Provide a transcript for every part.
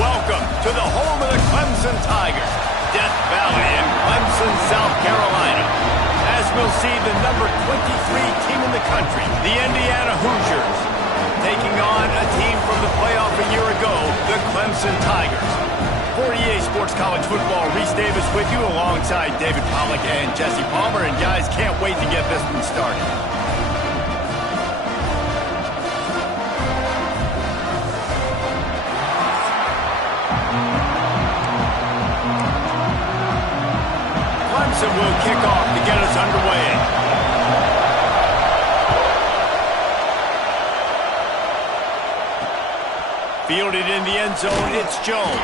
Welcome to the home of the Clemson Tigers, Death Valley in Clemson, South Carolina. As we'll see the number 23 team in the country, the Indiana Hoosiers, taking on a team from the playoff a year ago, the Clemson Tigers. For EA Sports College Football, Reese Davis with you alongside David Pollack and Jesse Palmer. And guys, can't wait to get this one started. Clemson will kick off to get us underway. Fielded in the end zone, it's Jones.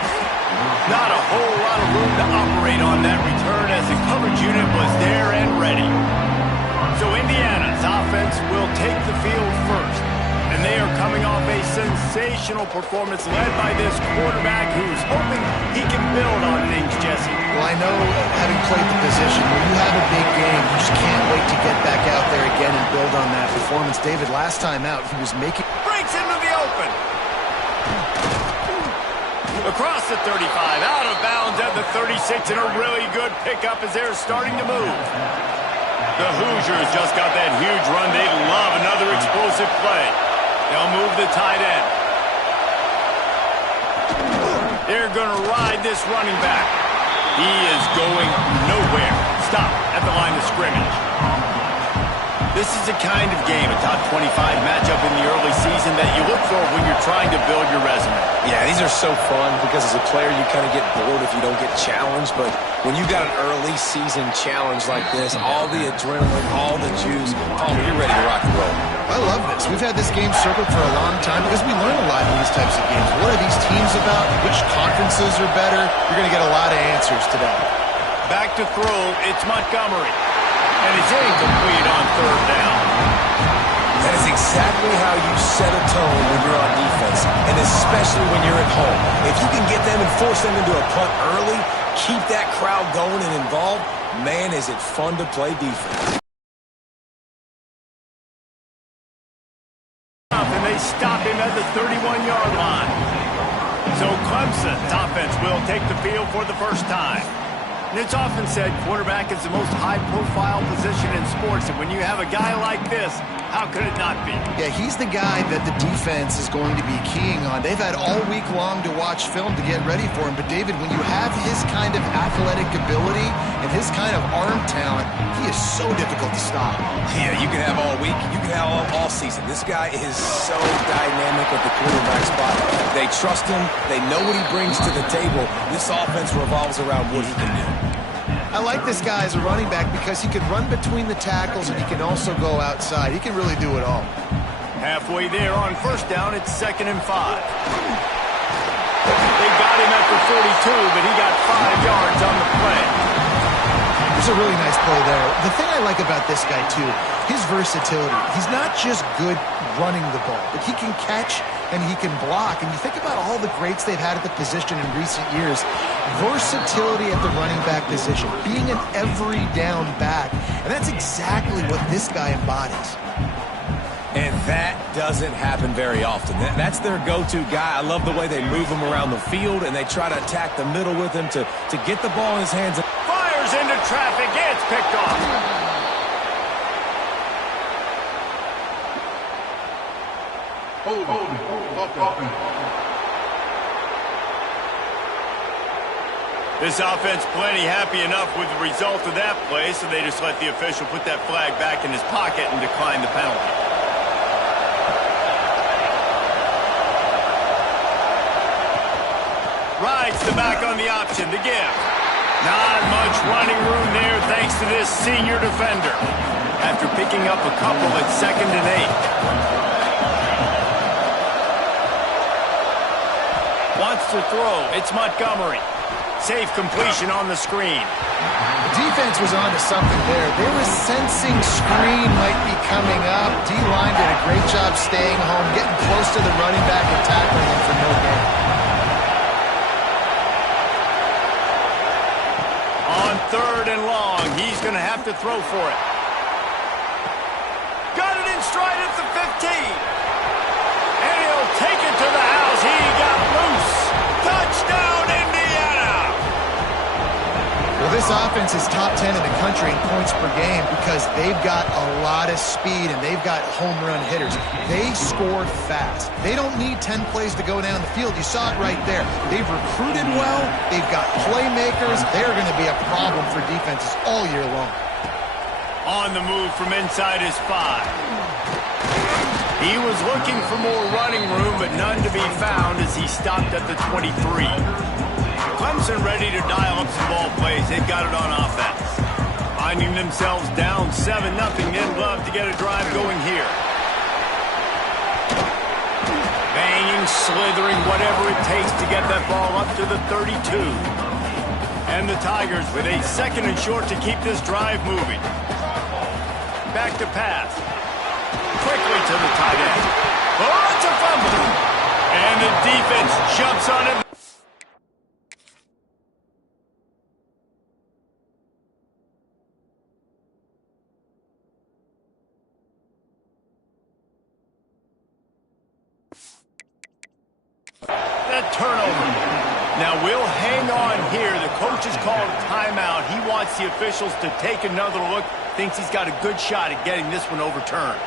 Not a whole lot of room to operate on that return as the coverage unit was there and ready. So Indiana's offense will take the field first. And they are coming off a sensational performance led by this quarterback who's hoping he can build on things, Jesse. Well, I know, having played the position, when you have a big game, you just can't wait to get back out there again and build on that performance. David, last time out, he was making... Breaks into the open. Across the 35, out of bounds at the 36, and a really good pickup as they're starting to move. The Hoosiers just got that huge run. They love another explosive play. They'll move the tight end. They're going to ride this running back. He is going nowhere. Stop at the line of scrimmage. This is the kind of game, a top 25 matchup in the early season that you look for when you're trying to build your resume. Yeah, these are so fun because as a player you kind of get bored if you don't get challenged, but when you got an early season challenge like this, all the adrenaline, all the juice, Palmer, you're ready to rock and roll. I love this. We've had this game circled for a long time because we learn a lot in these types of games. What are these teams about? Which conferences are better? You're going to get a lot of answers today. Back to throw, it's Montgomery. And it's incomplete on third down. That is exactly how you set a tone when you're on defense, and especially when you're at home. If you can get them and force them into a punt early, keep that crowd going and involved, man, is it fun to play defense. And they stop him at the 31-yard line. So Clemson's offense will take the field for the first time. And it's often said quarterback is the most high-profile position in sports, and when you have a guy like this, how could it not be? Yeah, he's the guy that the defense is going to be keying on. They've had all week long to watch film to get ready for him, but David, when you have his kind of athletic ability and his kind of arm talent, he is so difficult to stop. Yeah, you can have all week, you can have all season. This guy is so dynamic at the quarterback spot. They trust him, they know what he brings to the table. This offense revolves around what he can do. I like this guy as a running back because he can run between the tackles and he can also go outside. He can really do it all. Halfway there on first down, it's 2nd and 5. They got him at the 42, but he got 5 yards on the play. There's a really nice play there. The thing I like about this guy, too, his versatility. He's not just good running the ball, but he can catch and he can block. And you think about all the greats they've had at the position in recent years. Versatility at the running back position, being an every down back. And that's exactly what this guy embodies. And that doesn't happen very often. That's their go-to guy. I love the way they move him around the field, and they try to attack the middle with him to get the ball in his hands. Fires into traffic. It's picked off. This offense plenty happy enough with the result of that play, so they just let the official put that flag back in his pocket and decline the penalty. Rides the back on the option to give. Not much running room there thanks to this senior defender. After picking up a couple at 2nd and 8. Wants to throw. It's Montgomery. Safe completion on the screen. The defense was on to something there. They were sensing screen might be coming up. D-line did a great job staying home, getting close to the running back and tackling him for no gain. On 3rd and long, he's going to have to throw for it. Got it in stride at the 15. And he'll take it to the house. He got offense is top 10 in the country in points per game because they've got a lot of speed and they've got home run hitters. They score fast. They don't need 10 plays to go down the field. You saw it right there. They've recruited well. They've got playmakers. They're going to be a problem for defenses all year long. On the move from inside his 5. He was looking for more running room, but none to be found as he stopped at the 23. Clemson ready to dial up some ball plays. They've got it on offense. Finding themselves down 7-0. They'd love to get a drive going here. Banging, slithering, whatever it takes to get that ball up to the 32. And the Tigers with a 2nd and short to keep this drive moving. Back to pass. Quickly to the tight end. Oh, it's a fumble. And the defense jumps on him. That turnover. Now we'll hang on here. The coach has called a timeout. He wants the officials to take another look. Thinks he's got a good shot at getting this one overturned.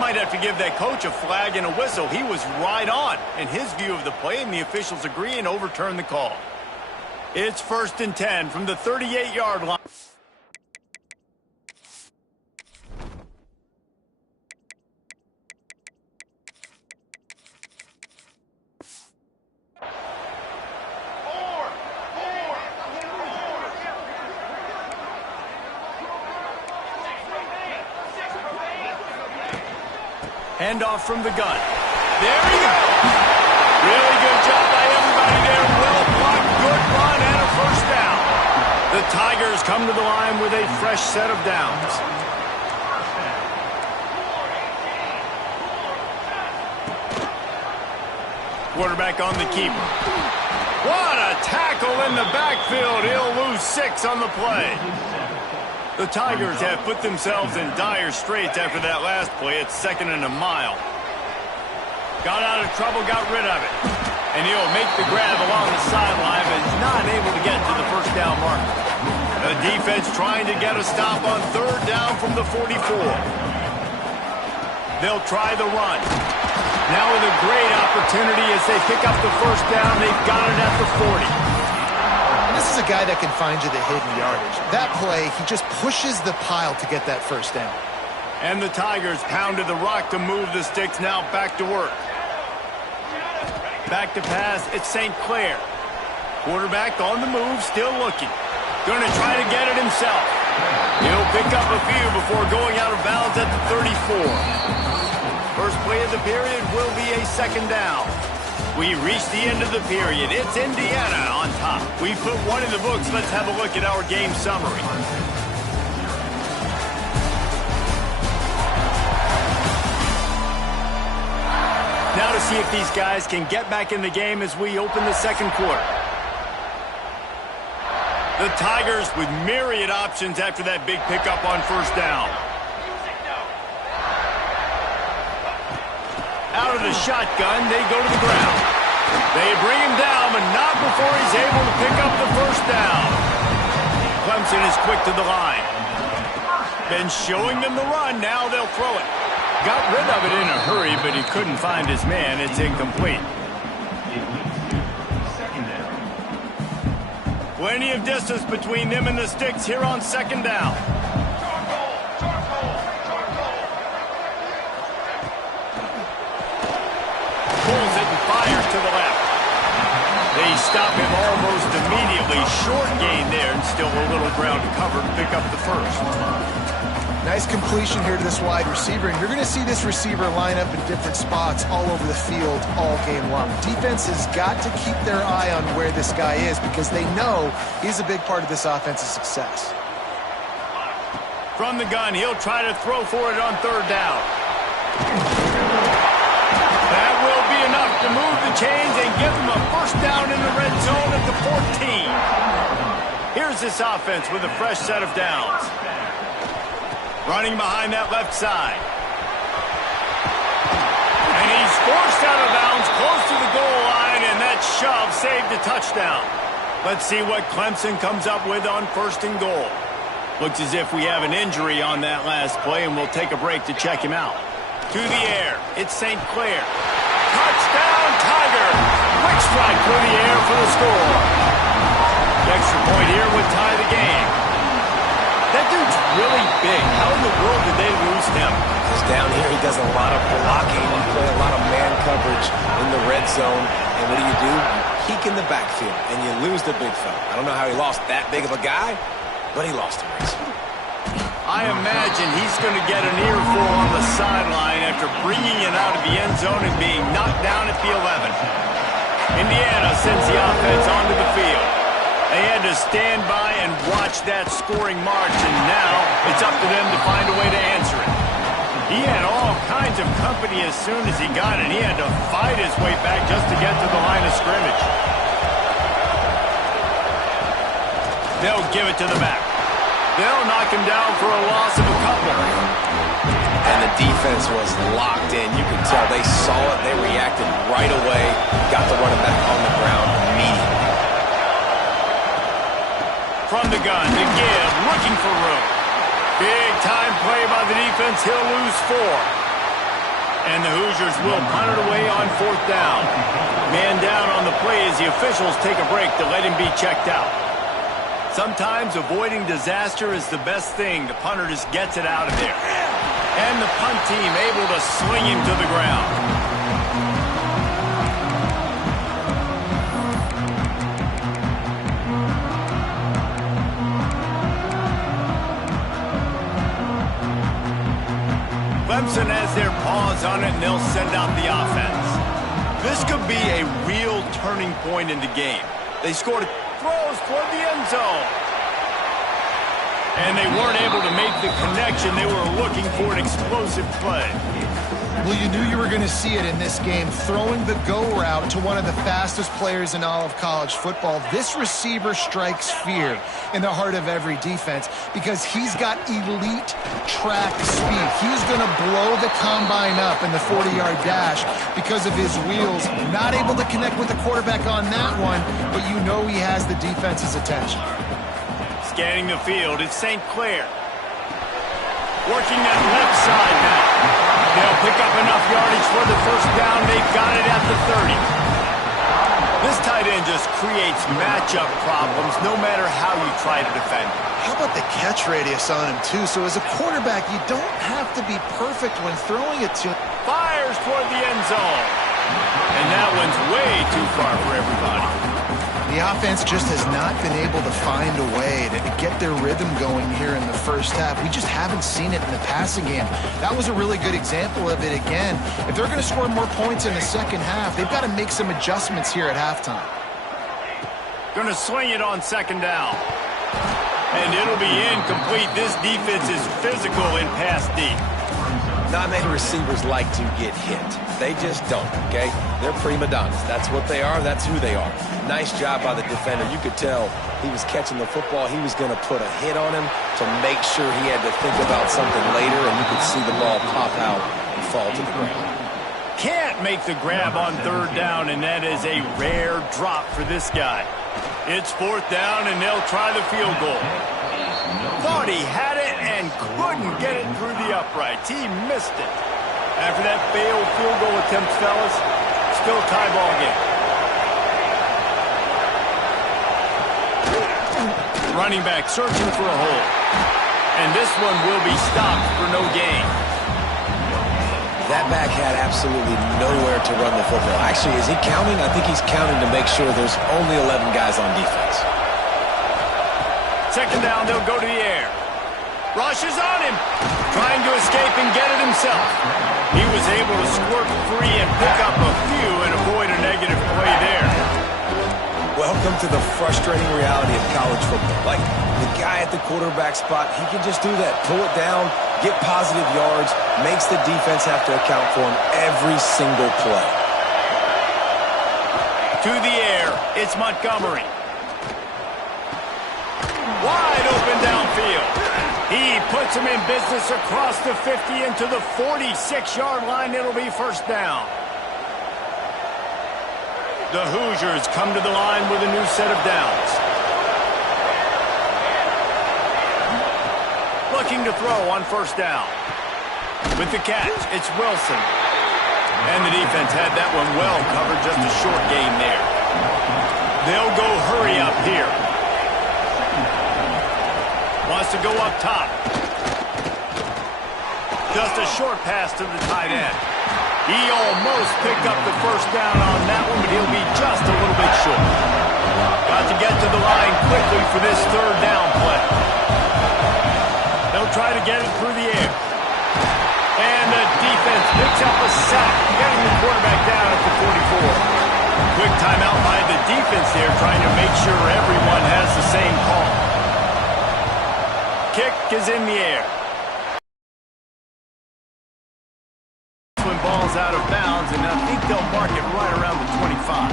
Might have to give that coach a flag and a whistle. He was right on in his view of the play, and the officials agree and overturn the call. It's 1st and 10 from the 38-yard line. Handoff from the gun. There he goes. Really good job by everybody there. Well blocked, good run, and a 1st down. The Tigers come to the line with a fresh set of downs. Quarterback on the keeper. What a tackle in the backfield. He'll lose 6 on the play. The Tigers have put themselves in dire straits after that last play. It's 2nd and a mile. Got out of trouble, got rid of it. And he'll make the grab along the sideline, but is not able to get to the 1st down mark. The defense trying to get a stop on 3rd down from the 44. They'll try the run. Now with a great opportunity as they pick up the 1st down. They've got it at the 40. This is a guy that can find you the hidden yardage. That play, he just pushes the pile to get that 1st down. And the Tigers pounded the rock to move the sticks. Now back to work. Back to pass, it's St. Clair. Quarterback on the move, still looking. Going to try to get it himself. He'll pick up a few before going out of bounds at the 34. First play of the period will be a 2nd down. We reach the end of the period. It's Indiana on top. We put one in the books. Let's have a look at our game summary. Now to see if these guys can get back in the game as we open the 2nd quarter. The Tigers with myriad options after that big pickup on 1st down. Out of the shotgun, they go to the ground. They bring him down, but not before he's able to pick up the 1st down. Clemson is quick to the line. Been showing them the run, now they'll throw it. Got rid of it in a hurry, but he couldn't find his man. It's incomplete. Plenty of distance between them and the sticks here on 2nd down. Pulls it and fires to the left. They stop him almost immediately. Short gain there and still a little ground to cover to pick up the 1st. Nice completion here to this wide receiver, and you're going to see this receiver line up in different spots all over the field all game long. Defense has got to keep their eye on where this guy is because they know he's a big part of this offense's success. From the gun, he'll try to throw for it on 3rd down. That will be enough to move the chains and give them a 1st down in the red zone at the 14. Here's this offense with a fresh set of downs. Running behind that left side. he's forced out of bounds close to the goal line, and that shove saved a touchdown. Let's see what Clemson comes up with on 1st and goal. Looks as if we have an injury on that last play, and we'll take a break to check him out. To the air, it's St. Clair. Touchdown, Tiger! Quick strike through the air for the score. The extra point here would tie the game. That dude's really big. How in the world did they lose him? Because down here he does a lot of blocking. You play a lot of man coverage in the red zone. And what do? You peek in the backfield, and you lose the big fella. I don't know how he lost that big of a guy, but he lost him. I imagine he's going to get an earful on the sideline after bringing it out of the end zone and being knocked down at the 11. Indiana sends the offense onto the field. They had to stand by and watch that scoring march, and now it's up to them to find a way to answer it. He had all kinds of company as soon as he got it. He had to fight his way back just to get to the line of scrimmage. They'll give it to the back. They'll knock him down for a loss of a couple. And the defense was locked in. You can tell they saw it. They reacted right away. Got the running back on the ground immediately. From the gun to give, looking for room. Big time play by the defense. He'll lose 4. And the Hoosiers will punt it away on 4th down. Man down on the play as the officials take a break to let him be checked out. Sometimes avoiding disaster is the best thing. The punter just gets it out of there. And the punt team able to sling him to the ground. Clemson has their paws on it, and they'll send out the offense. This could be a real turning point in the game. They scored throws toward the end zone. And they weren't able to make the connection. They were looking for an explosive play. Well, you knew you were going to see it in this game. Throwing the go route to one of the fastest players in all of college football. This receiver strikes fear in the heart of every defense because he's got elite track speed. He's going to blow the combine up in the 40-yard dash because of his wheels. Not able to connect with the quarterback on that one, but you know he has the defense's attention. Scanning the field, it's St. Clair. Working that left side now. They'll pick up enough yardage for the 1st down. They've got it at the 30. This tight end just creates matchup problems no matter how you try to defend. How about the catch radius on him, too? So as a quarterback, you don't have to be perfect when throwing it to him. Fires toward the end zone. And that one's way too far for everybody. The offense just has not been able to find a way to get their rhythm going here in the 1st half. We just haven't seen it in the passing game. That was a really good example of it again. If they're going to score more points in the 2nd half, they've got to make some adjustments here at halftime. Going to swing it on 2nd down. And it'll be incomplete. This defense is physical in pass deep. Not many receivers like to get hit. They just don't, okay? They're prima donnas. That's what they are. That's who they are. Nice job by the defender. You could tell he was catching the football. He was going to put a hit on him to make sure he had to think about something later, and you could see the ball pop out and fall to the ground. Can't make the grab on 3rd down, and that is a rare drop for this guy. It's 4th down, and they'll try the field goal. Thought he had it and couldn't get it through the uprights. He missed it. After that failed field goal attempt, fellas, still tie ball game. Running back searching for a hole. And this one will be stopped for no gain. That back had absolutely nowhere to run the football. Actually, is he counting? I think he's counting to make sure there's only 11 guys on defense. 2nd down, they'll go to the air. Rush is on him. Trying to escape and get it himself. He was able to squirt free and pick up a few and avoid a negative play there. Welcome to the frustrating reality of college football. Like, the guy at the quarterback spot, he can just do that. Pull it down, get positive yards, makes the defense have to account for him every single play. To the air, it's Montgomery. Wide open downfield. He puts him in business across the 50 into the 46-yard line. It'll be 1st down. The Hoosiers come to the line with a new set of downs. Looking to throw on first down. With the catch, it's Wilson. And the defense had that one well covered, just a short gain there. They'll go hurry up here. Wants to go up top. Just a short pass to the tight end. He almost picked up the first down on that one, but he'll be just a little bit short. Got to get to the line quickly for this third down play. They'll try to get it through the air. And the defense picks up a sack, getting the quarterback down at the 44. Quick timeout by the defense here, trying to make sure everyone has the same call. Kick is in the air. When ball's out of bounds, and I think they'll mark it right around the 25.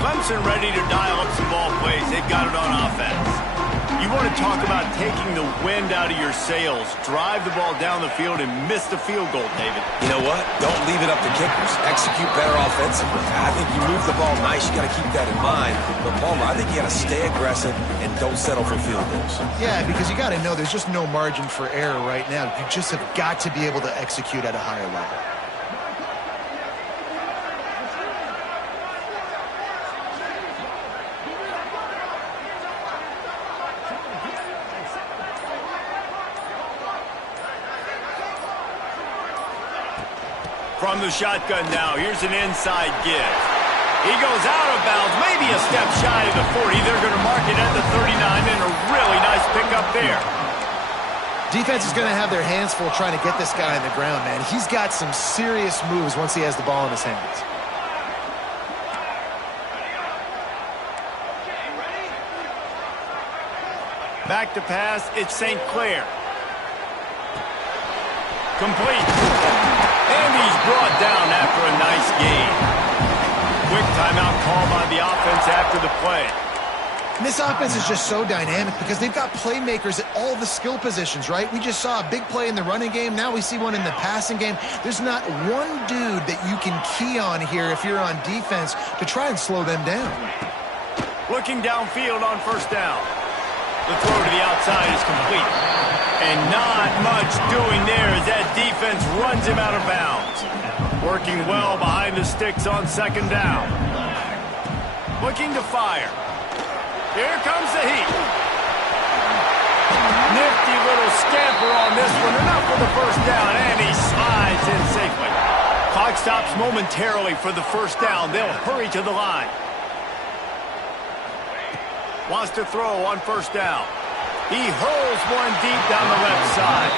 Clemson ready to dial up some ball plays. They've got it on offense. You want to talk about taking the wind out of your sails. Drive the ball down the field and miss the field goal, David. You know what? Don't leave it up to kickers. Execute better offensively. I think you move the ball nice. You got to keep that in mind. But, Palmer, I think you got to stay aggressive and don't settle for field goals. Yeah, because you got to know there's just no margin for error right now. You just have got to be able to execute at a higher level. From the shotgun now, here's an inside give. He goes out of bounds, maybe a step shy of the 40. They're going to mark it at the 39, and a really nice pickup there. Defense is going to have their hands full trying to get this guy on the ground, man. He's got some serious moves once he has the ball in his hands. Back to pass, it's St. Clair. Complete. And he's brought down after a nice gain. Quick timeout call by the offense after the play. And this offense is just so dynamic because they've got playmakers at all the skill positions, right? We just saw a big play in the running game. Now we see one in the passing game. There's not one dude that you can key on here if you're on defense to try and slow them down. Looking downfield on first down. The throw to the outside is complete. And not much doing there as that defense runs him out of bounds. Working well behind the sticks on second down. Looking to fire. Here comes the heat. Nifty little scamper on this one. Enough for the first down, and he slides in safely. Clock stops momentarily for the first down. They'll hurry to the line. Wants to throw on first down. He hurls one deep down the left side.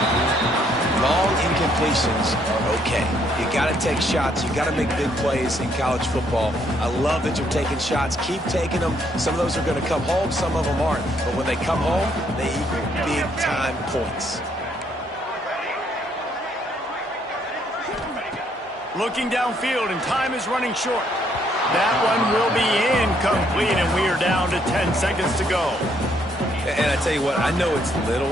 Long incompletions are okay. You got to take shots. You got to make big plays in college football. I love that you're taking shots. Keep taking them. Some of those are going to come home. Some of them aren't. But when they come home, they equal big-time points. Looking downfield, and time is running short. That one will be incomplete, and we are down to 10 seconds to go. And I tell you what, I know it's little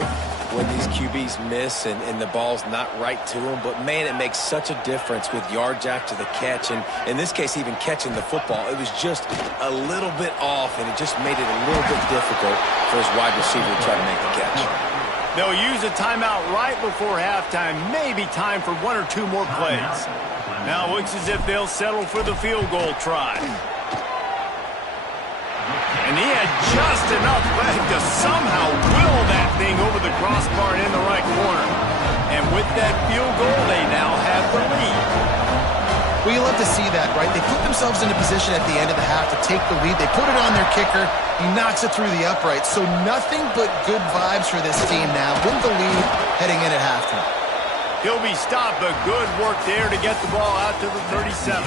when these QBs miss and the ball's not right to them, but, man, it makes such a difference with yards after the catch. And in this case, even catching the football, it was just a little bit off, and it just made it a little bit difficult for his wide receiver to try to make the catch. They'll use a timeout right before halftime, maybe time for one or two more plays. Now it looks as if they'll settle for the field goal try. And he had just enough leg to somehow will that thing over the crossbar in the right corner. And with that field goal, they now have the lead. Well, you love to see that, right? They put themselves in a position at the end of the half to take the lead. They put it on their kicker. He knocks it through the uprights. So nothing but good vibes for this team now with the lead heading in at halftime. He'll be stopped, but good work there to get the ball out to the 37.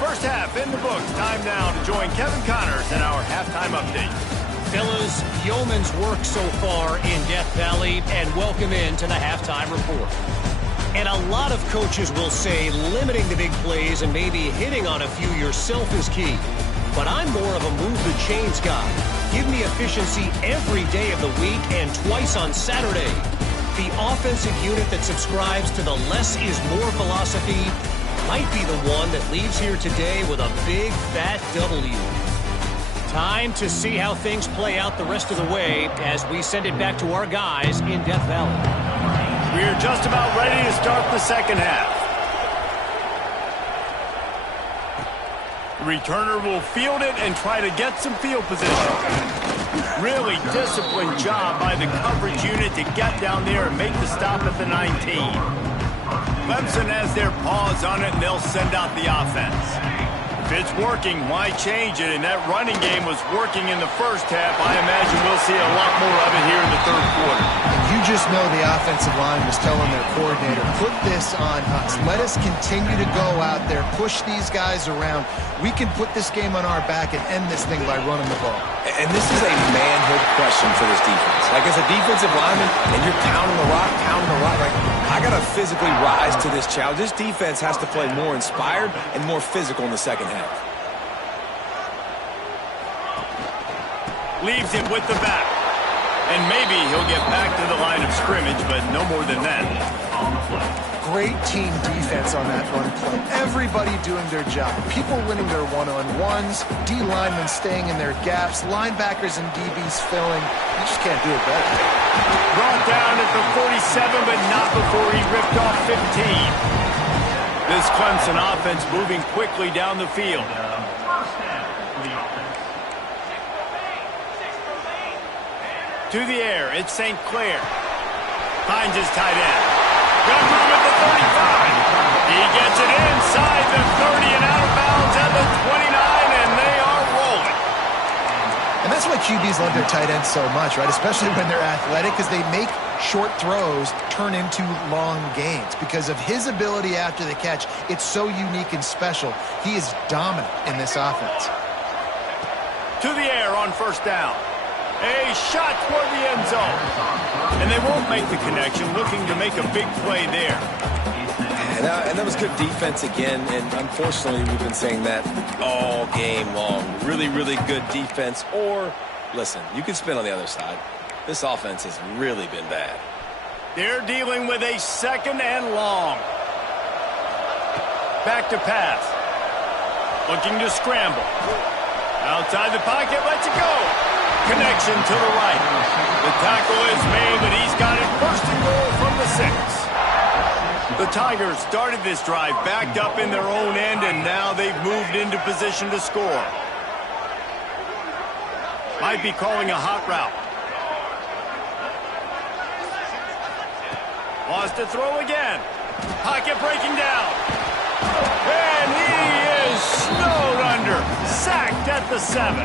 First half in the books. Time now to join Kevin Connors in our halftime update. Fellas, yeoman's work so far in Death Valley, and welcome in to the halftime report. And a lot of coaches will say limiting the big plays and maybe hitting on a few yourself is key. But I'm more of a move the chains guy. Give me efficiency every day of the week and twice on Saturday. The offensive unit that subscribes to the less is more philosophy might be the one that leaves here today with a big, fat W. Time to see how things play out the rest of the way as we send it back to our guys in Death Valley. We're just about ready to start the second half. The returner will field it and try to get some field position. Really disciplined job by the coverage unit to get down there and make the stop at the 19. Clemson has their paws on it, and they'll send out the offense. If it's working, why change it? And that running game was working in the first half. I imagine we'll see a lot more of it here in the third quarter. And you just know the offensive line was telling their coordinator, put this on us. Let us continue to go out there, push these guys around. We can put this game on our back and end this thing by running the ball. And this is a manhood question for this defense. Like, as a defensive lineman, and you're pounding the rock, like, I got to physically rise to this challenge. This defense has to play more inspired and more physical in the second half. Leaves it with the back. And maybe he'll get back to the line of scrimmage, but no more than that. Great team defense on that run play. Everybody doing their job. People winning their one-on-ones, D-linemen staying in their gaps, linebackers and DBs filling. You just can't do it better. Brought down at the 47, but not before he ripped off 15. This Clemson offense moving quickly down the field. To the air, it's St. Clair. Finds his tight end. Got room at the 35. He gets it inside the 30 and out of bounds at the 29, and they are rolling. And that's why QBs love their tight ends so much, right? Especially when they're athletic, because they make short throws turn into long gains. Because of his ability after the catch, it's so unique and special. He is dominant in this offense. To the air on first down. A shot toward the end zone. And they won't make the connection, looking to make a big play there. And that was good defense again, and unfortunately we've been saying that all game long. Really, really good defense. Or, listen, you can spin on the other side. This offense has really been bad. They're dealing with a second and long. Back to pass. Looking to scramble. Outside the pocket, lets it go. Connection to the right. The tackle is made, but he's got it first and goal from the 6. The Tigers started this drive backed up in their own end, and now they've moved into position to score. Might be calling a hot route. Wants to throw again. Pocket breaking down. And he is snowed under. Sacked at the 7.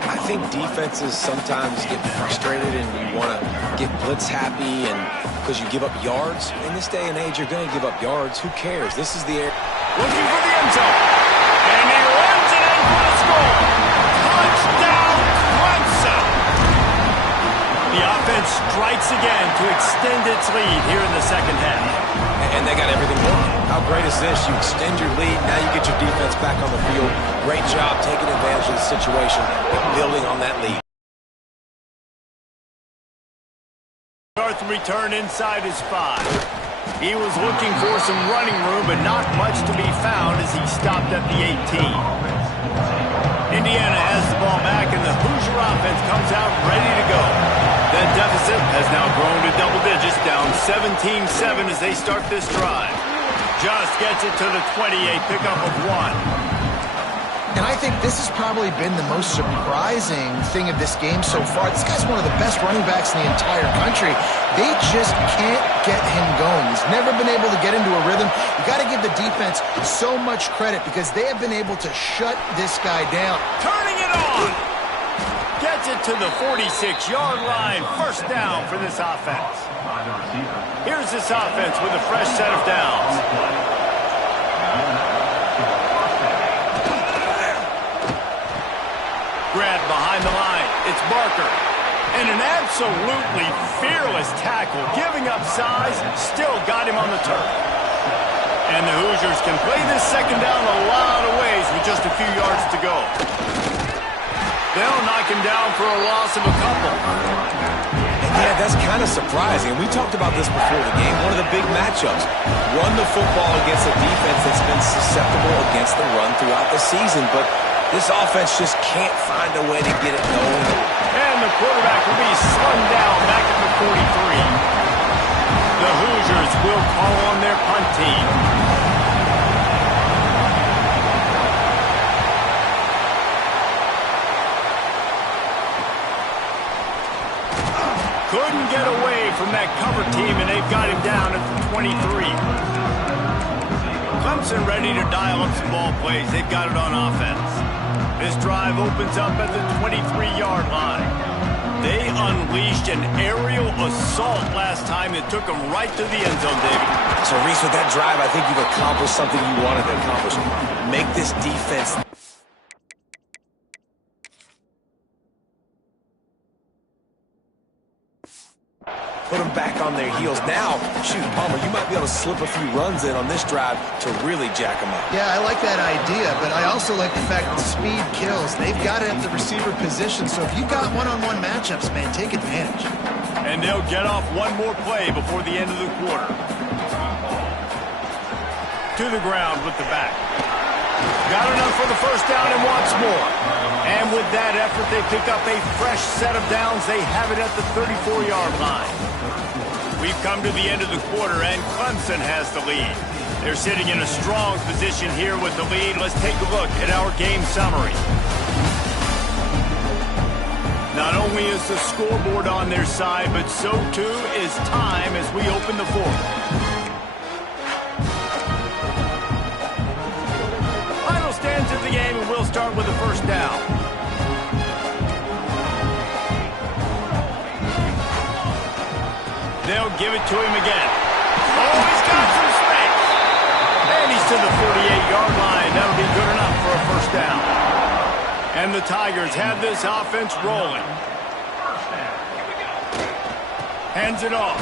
I think defenses sometimes get frustrated and you want to get blitz happy, and because you give up yards. In this day and age, you're going to give up yards. Who cares? This is the air. Looking for the end zone. And he runs it in for the score. Touchdown, Clemson. The offense strikes again to extend its lead here in the second half. And they got everything working. How great is this? You extend your lead. Now you get your defense back on the field. Great job taking advantage of the situation and building on that lead. North return inside his 5. He was looking for some running room, but not much to be found as he stopped at the 18. Indiana has the ball back, and the Hoosier offense comes out ready to go. That deficit has now grown to double digits, down 17-7 as they start this drive. Just gets it to the 28, pickup of 1. And I think this has probably been the most surprising thing of this game so far. This guy's one of the best running backs in the entire country. They just can't get him going. He's never been able to get into a rhythm. You got to give the defense so much credit because they have been able to shut this guy down. Turning it on. Gets it to the 46-yard line. First down for this offense. Here's this offense with a fresh set of downs. Grab behind the line. It's Barker. And an absolutely fearless tackle. Giving up size, still got him on the turf. And the Hoosiers can play this second down a lot of ways with just a few yards to go. They'll knock him down for a loss of a couple. And yeah, that's kind of surprising. We talked about this before the game. One of the big matchups. Run the football against a defense that's been susceptible against the run throughout the season. But this offense just can't find a way to get it going. And the quarterback will be slung down back at the 43. The Hoosiers will call on their punt team. Couldn't get away from that cover team, and they've got him down at the 23. Clemson ready to dial up some ball plays. They've got it on offense. This drive opens up at the 23-yard line. They unleashed an aerial assault last time that took them right to the end zone, David. So, Reese, with that drive, I think you've accomplished something you wanted to accomplish. Make this defense... Put them back on their heels. Now, shoot, Palmer, you might be able to slip a few runs in on this drive to really jack them up. Yeah, I like that idea, but I also like the fact that speed kills. They've got it at the receiver position, so if you've got one-on-one matchups, man, take advantage. And they'll get off one more play before the end of the quarter. To the ground with the back. Got enough for the first down and wants more. And with that effort, they pick up a fresh set of downs. They have it at the 34-yard line. We've come to the end of the quarter, and Clemson has the lead. They're sitting in a strong position here with the lead. Let's take a look at our game summary. Not only is the scoreboard on their side, but so too is time as we open the fourth. Final stands of the game, and we'll start with the first down. They'll give it to him again. Oh, he's got some space. And he's to the 48-yard line. That'll be good enough for a first down. And the Tigers have this offense rolling. Hands it off.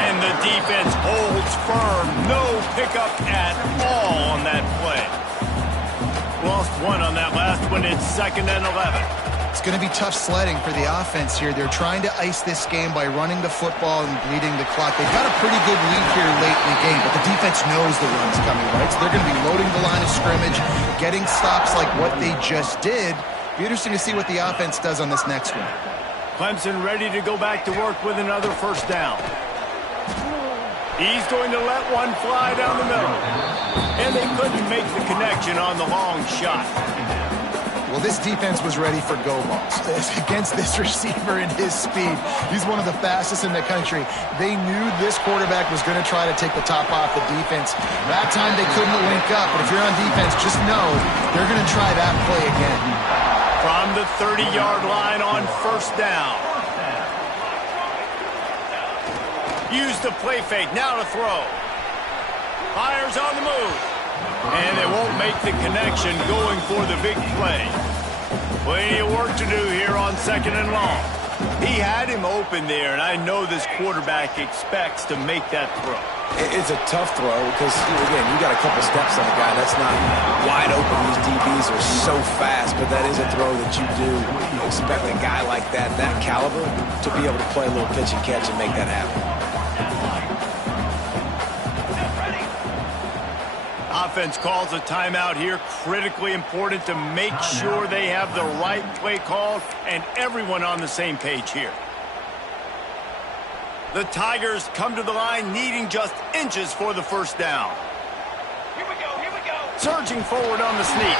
And the defense holds firm. No pickup at all on that play. Lost one on that last one. It's 2nd and 11. It's going to be tough sledding for the offense here. They're trying to ice this game by running the football and bleeding the clock. They've got a pretty good lead here late in the game, but the defense knows the run's coming, right? So they're going to be loading the line of scrimmage, getting stops like what they just did. Be interesting to see what the offense does on this next one. Clemson ready to go back to work with another first down. He's going to let one fly down the middle. And they couldn't make the connection on the long shot. Well, this defense was ready for go balls against this receiver and his speed. He's one of the fastest in the country. They knew this quarterback was going to try to take the top off the defense. That time they couldn't link up, but if you're on defense, just know they're going to try that play again. From the 30-yard line on first down. Use the play fake, now to throw. Fires on the move. And they won't make the connection going for the big play. Plenty of work to do here on 2nd and long. He had him open there, and I know this quarterback expects to make that throw. It's a tough throw because, again, you got a couple steps on the guy. That's not wide open. These DBs are so fast, but that is a throw that you do expect a guy like that caliber, to be able to play a little pitch and catch and make that happen. Offense calls a timeout here. Critically important to make sure they have the right play call and everyone on the same page here. The Tigers come to the line needing just inches for the first down. Here we go. Surging forward on the sneak.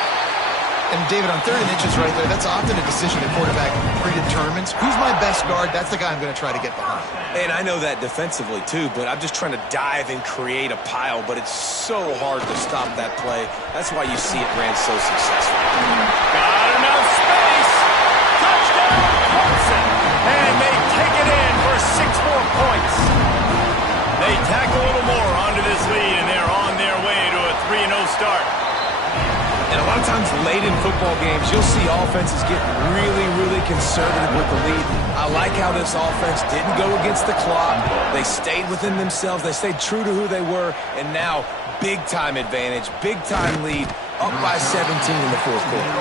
And, David, on 3rd and inches right there, that's often a decision the quarterback predetermines. Who's my best guard? That's the guy I'm going to try to get behind. And I know that defensively, too, but I'm just trying to dive and create a pile, but it's so hard to stop that play. That's why you see it ran so successful. Got enough space. Touchdown, Clemson. And they take it in for 6 more points. They tack a little more onto this lead, and they're on their way to a 3-0 start. And a lot of times late in football games, you'll see offenses get really, really conservative with the lead. I like how this offense didn't go against the clock. They stayed within themselves. They stayed true to who they were. And now, big-time advantage, big-time lead, up by 17 in the 4th quarter.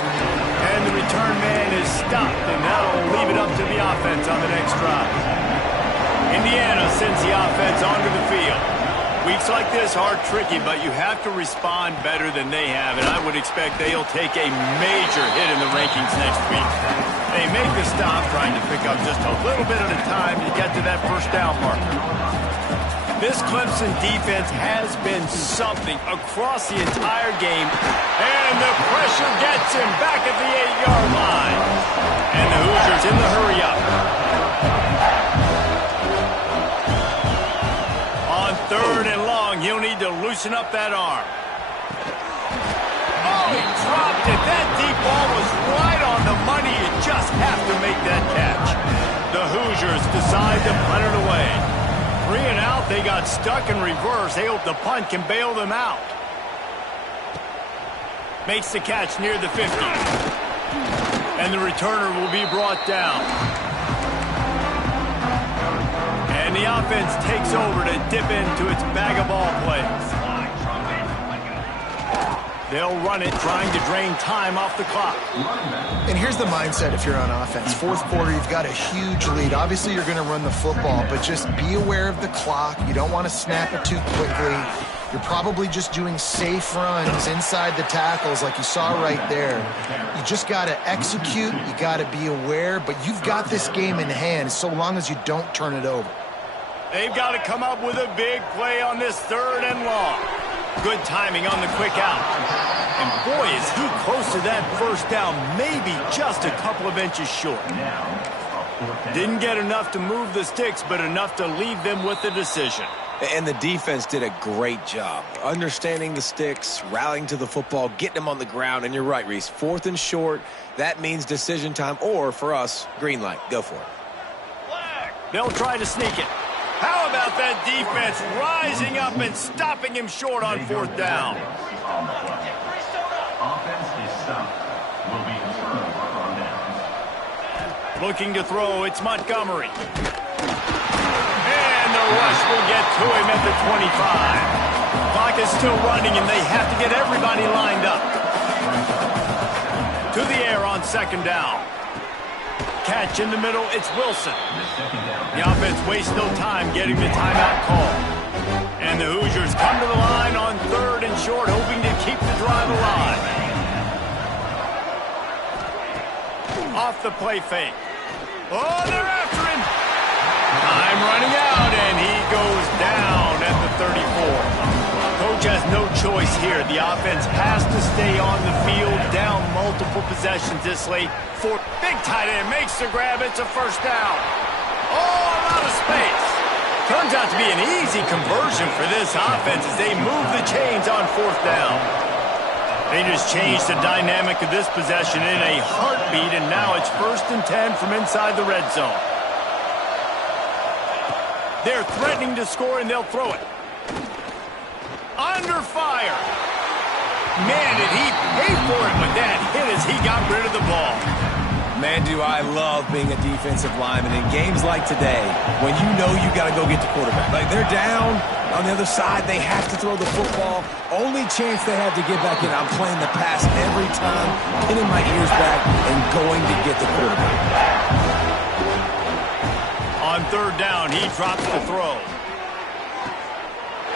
And the return man is stopped, and that'll leave it up to the offense on the next drive. Indiana sends the offense onto the field. Weeks like this are tricky, but you have to respond better than they have, and I would expect they'll take a major hit in the rankings next week. They make the stop, trying to pick up just a little bit at a time to get to that first down marker. This Clemson defense has been something across the entire game, and the pressure gets him back at the 8-yard line. And the Hoosiers in the hurry-up. On 3rd and long, he'll need to loosen up that arm. Oh, he dropped it. That deep ball was right on the money. You just have to make that catch. The Hoosiers decide to punt it away. 3 and out, they got stuck in reverse. They hope the punt can bail them out. Makes the catch near the 50. And the returner will be brought down. And the offense takes over to dip into its bag of ball plays. They'll run it, trying to drain time off the clock. And here's the mindset if you're on offense. 4th quarter, you've got a huge lead. Obviously, you're going to run the football, but just be aware of the clock. You don't want to snap it too quickly. You're probably just doing safe runs inside the tackles like you saw right there. You just got to execute. You got to be aware, but you've got this game in hand so long as you don't turn it over. They've got to come up with a big play on this 3rd and long. Good timing on the quick out. And boy, is he close to that first down, maybe just a couple of inches short. Didn't get enough to move the sticks, but enough to leave them with the decision. And the defense did a great job understanding the sticks, rallying to the football, getting them on the ground. And you're right, Reese, 4th and short, that means decision time, or for us, green light. Go for it. They'll try to sneak it. How about that defense rising up and stopping him short on 4th down? Looking to throw, it's Montgomery. And the rush will get to him at the 25. Clock is still running, and they have to get everybody lined up. To the air on 2nd down. Catch in the middle, it's Wilson. The offense wastes no time getting the timeout call. And the Hoosiers come to the line on 3rd and short, hoping to keep the drive alive. Off the play fake. Oh, they're after him. Time running out, and he goes down at the 34. Coach has no choice here. The offense has to stay on the field, down multiple possessions this late. For big tight end makes the grab. It's a first down. Oh, out of space. Turns out to be an easy conversion for this offense as they move the chains on 4th down. They just changed the dynamic of this possession in a heartbeat, and now it's 1st and 10 from inside the red zone. They're threatening to score, and they'll throw it. Under fire. Man, did he pay for it with that hit as he got rid of the ball. Man, do I love being a defensive lineman in games like today when you know you got to go get the quarterback. Like, they're down on the other side. They have to throw the football. Only chance they have to get back in. I'm playing the pass every time, pinning my ears back and going to get the quarterback. On 3rd down, he drops the throw.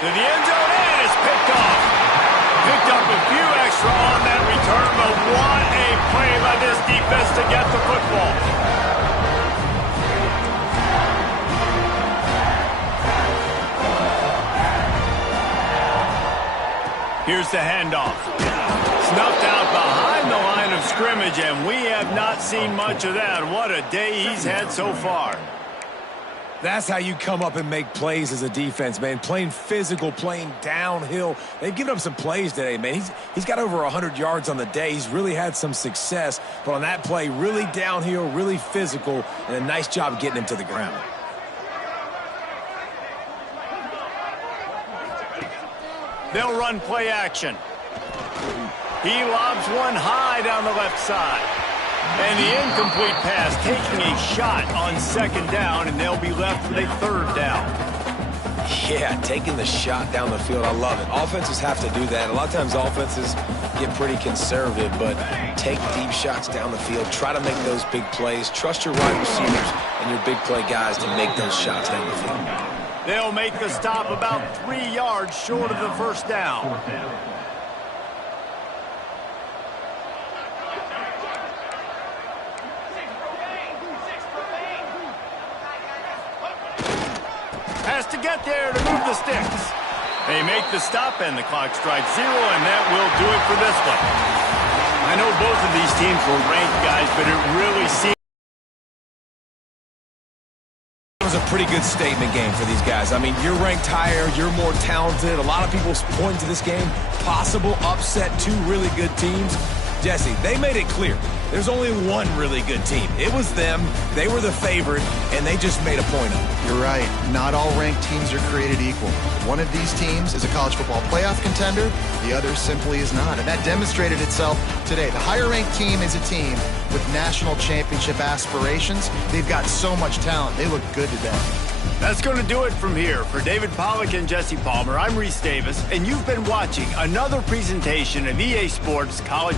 To the end zone, and it's picked off. Picked up a few extra on that return, but what a play by this defense to get the football. Here's the handoff. Snuffed out behind the line of scrimmage, and we have not seen much of that. What a day he's had so far. That's how you come up and make plays as a defense, man. Playing physical, playing downhill. They've given up some plays today, man. He's got over 100 yards on the day. He's really had some success. But on that play, really downhill, really physical, and a nice job getting him to the ground. They'll run play action. He lobs one high down the left side. And the incomplete pass taking a shot on 2nd down, and they'll be left with a 3rd down. Yeah, taking the shot down the field, I love it. Offenses have to do that. A lot of times offenses get pretty conservative, but take deep shots down the field. Try to make those big plays. Trust your wide receivers and your big play guys to make those shots down the field. They'll make the stop about 3 yards short of the first down. Has to get there to move the sticks. They make the stop, and the clock strikes 0, and that will do it for this one. I know both of these teams were ranked, guys, but it really seems It was a pretty good statement game for these guys. I mean, you're ranked higher, you're more talented. A lot of people point to this game. Possible upset, 2 really good teams. Jesse, they made it clear. There's only one really good team. It was them. They were the favorite, and they just made a point of it. You're right. Not all ranked teams are created equal. One of these teams is a college football playoff contender. The other simply is not. And that demonstrated itself today. The higher-ranked team is a team with national championship aspirations. They've got so much talent. They look good today. That's going to do it from here. For David Pollack and Jesse Palmer, I'm Reese Davis, and you've been watching another presentation of EA Sports College